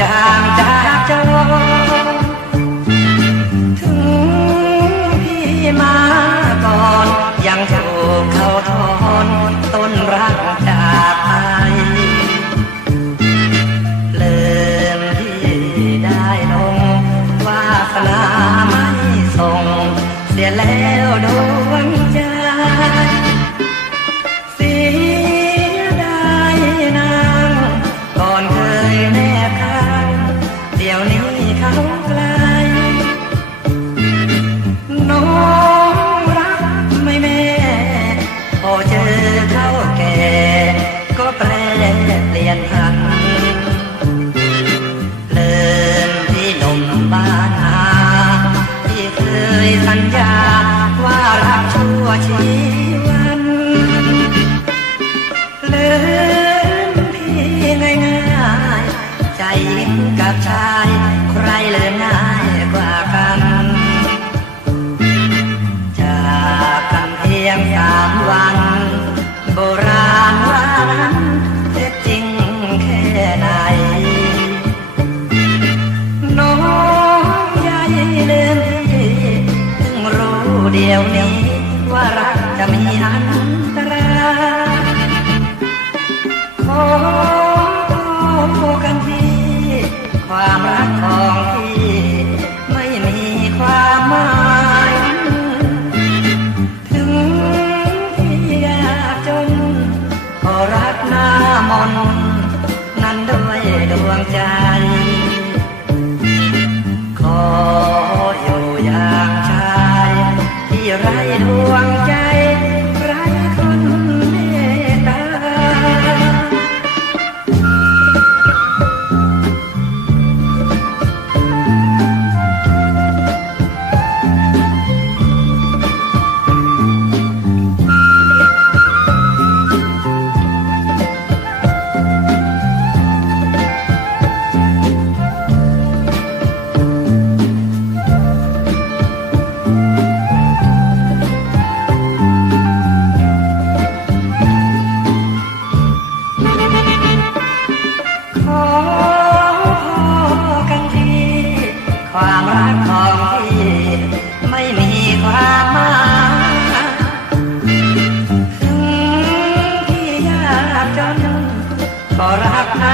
จางจากจอถึงพี่มาก่อน ยังถูกเขาทอนต้นรักจากไปเริ่มที่ได้ลงวาสนาไม่ส่ง เสียแล้วดวง ชั่วชีวันเลืมพี่ง่ายๆใจกับชาย ใครเลืมง่ายกว่ากัน จากกันเพียงสามวัน โบราณว่านั้นเท็จจริงแค่ไหนน้องใหญ่เลืมพี่ถึงรู้เดียวนี้ว่ารักจะ มีอันตรายขอโทษกันที่ความรักของ วงใจ รัก